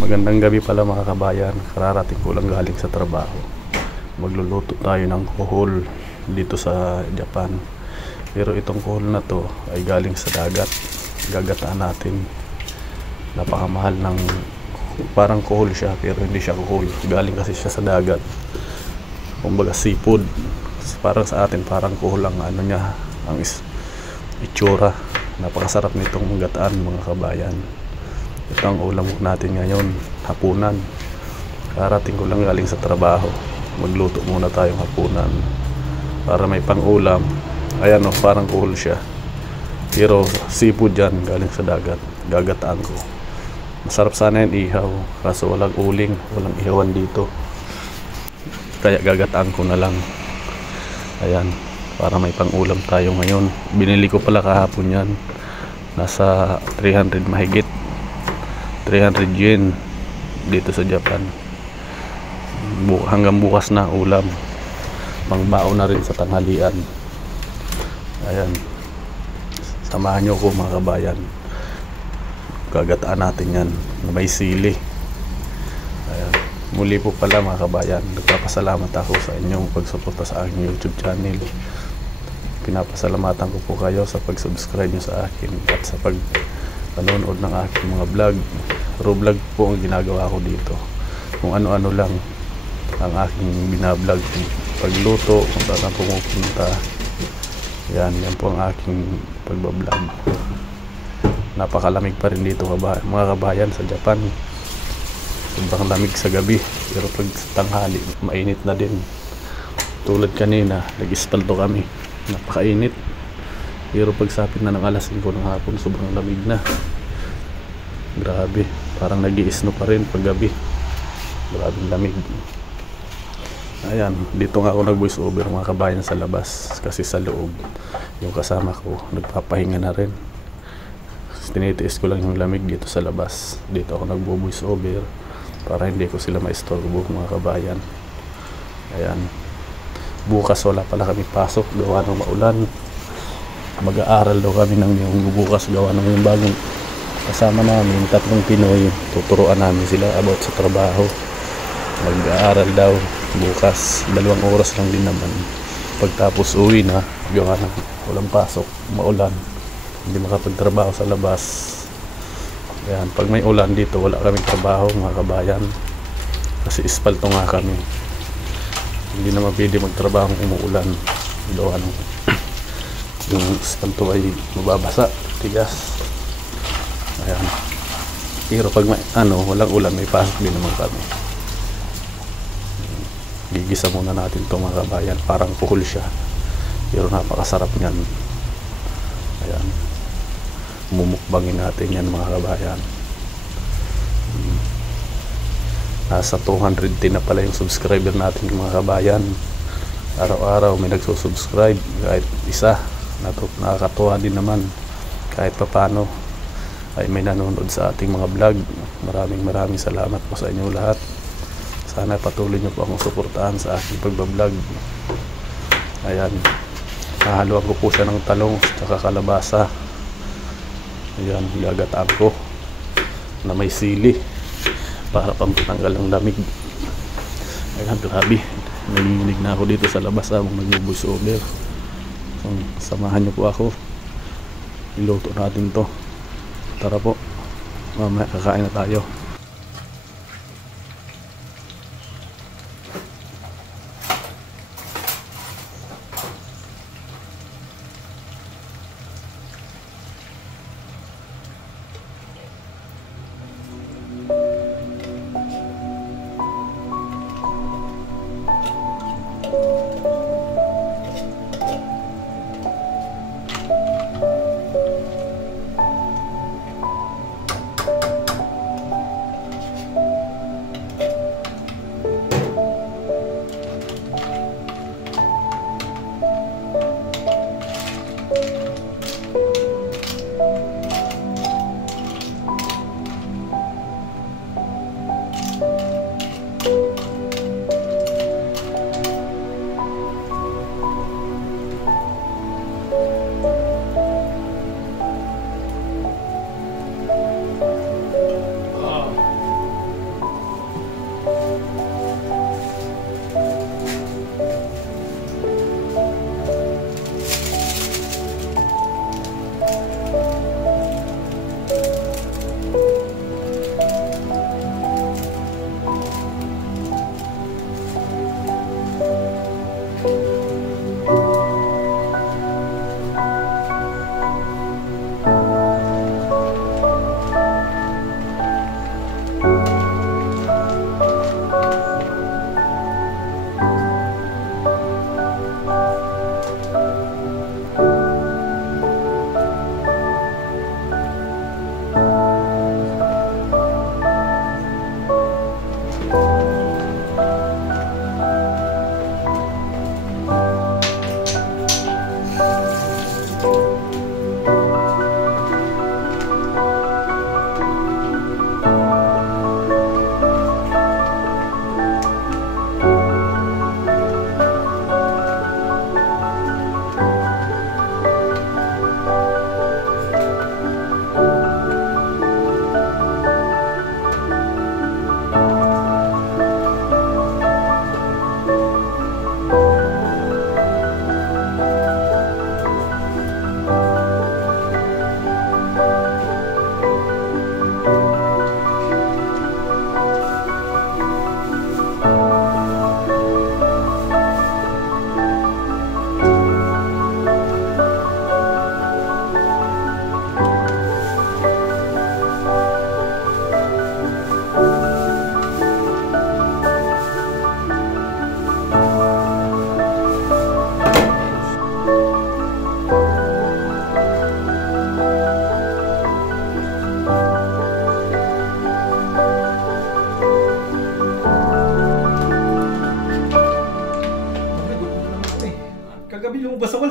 Magandang gabi pala mga kabayan. Kararating ko lang galing sa trabaho. Magluluto tayo ng kohol dito sa Japan. Pero itong kohol na to ay galing sa dagat. Gagataan natin. Napakamahal ng parang kohol siya pero hindi siya kohol. Galing kasi siya sa dagat. Kumbaga seafood. Parang sa atin parang kohol ang ano niya, ang itsura. Napakasarap nitong gataan mga kabayan. Ito ang ulam natin ngayon, hapunan. Karating ko lang galing sa trabaho. Magluto muna tayong hapunan para may pang-ulam. Ayan o, parang kohol siya. Pero seafood yan, galing sa dagat. Gagataan ko. Masarap sana yung ihaw, kaso walang uling, walang ihawan dito. Kaya gagataan ko na lang. Ayan, para may pang-ulam tayo ngayon. Binili ko pala kahapon yan. Nasa 300 mahigit. 300 yen dito sa Japan. Hanggang bukas na ulam. Pangbao na rin sa tanghalian. Ayan. Samahan nyo ko mga kabayan. Gagataan natin yan na may sili. Ayan. Muli po pala mga kabayan, nagpapasalamat ako sa inyong pagsuporta sa aking YouTube channel. Pinapasalamatan ko po kayo sa pag-subscribe nyo sa akin at sa panonood ng aking mga vlog. Raw vlog po ang ginagawa ko dito. Kung ano-ano lang ang aking binablog. Pagluto, kung saan pumupunta. Yan po ang aking pagbablog. Napakalamig pa rin dito mga kabayan sa Japan. Sobrang lamig sa gabi. Pero pag tanghali, mainit na din. Tulad kanina, nag-ispalto kami. Napakainit. Pero pagsapit na ng alas 5 ng hapon, sobrang lamig na. Grabe, parang nag-iisno pa rin pag gabi. Grabing lamig. Ayan, dito nga ako nag-voice over mga kabayan sa labas. Kasi sa loob, yung kasama ko, nagpapahinga na rin. Tinitiis ko lang yung lamig dito sa labas. Dito ako nag-voice over para hindi ko sila maistorbo mga kabayan. Ayan. Bukas wala pala kami pasok, gawa ng maulan. Mag-aaral daw kami ng yung bukas, gawa ng yung bagong kasama namin, 3 Pinoy. Tuturuan namin sila about sa trabaho. Mag-aaral daw bukas, 2 oras lang din naman. Pagtapos uwi na, gawa ng walang pasok, maulan, hindi makapagtrabaho sa labas. Ayan, pag may ulan dito wala kaming trabaho mga kabayan kasi ispalto nga kami. Hindi naman pwede magtrabaho kung umuulan. Gawa ng yung ispalto ay mababasa, tigas. Ayan. Pero pag may walang ulan, may pasok din naman kami. Gigisa muna natin ito mga kabayan. Parang kuhol siya pero napakasarap niyan. Ayan, mumukbangin natin yan mga kabayan. Nasa 210 na pala yung subscriber natin mga kabayan. Araw-araw may nagsusubscribe, kahit isa. Nakakatuwa din naman kahit papano ay may nanonood sa ating mga vlog. Maraming salamat po sa inyo lahat. Sana patuloy nyo po akong suportahan sa aking pagbablog. Ayan, hahaluan ko po siya ng talong at kalabasa. Ayan, gagataan ko na may sili para pampatanggal ng lamig. Ayan, grabe, nanginginig na ako dito sa labas habang nag-voice over. So, samahan nyo po ako, iluto natin to. Tara po, mamaya kakain na tayo.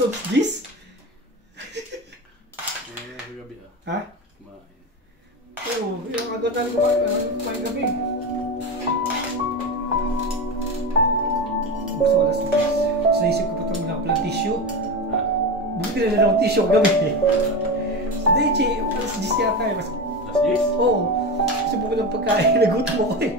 Alas 10? Gabi ah. Ha? Oo, yung agad talaga kumain gabi. Gusto ko alas 10. Sa isip ko pa ito muna ako palang tissue. Buti na lang akong tissue gabi. Hindi, Che, alas 10 yata eh. Alas 10? Oo. Kasi bumili ng pagkain, nagutom ako eh.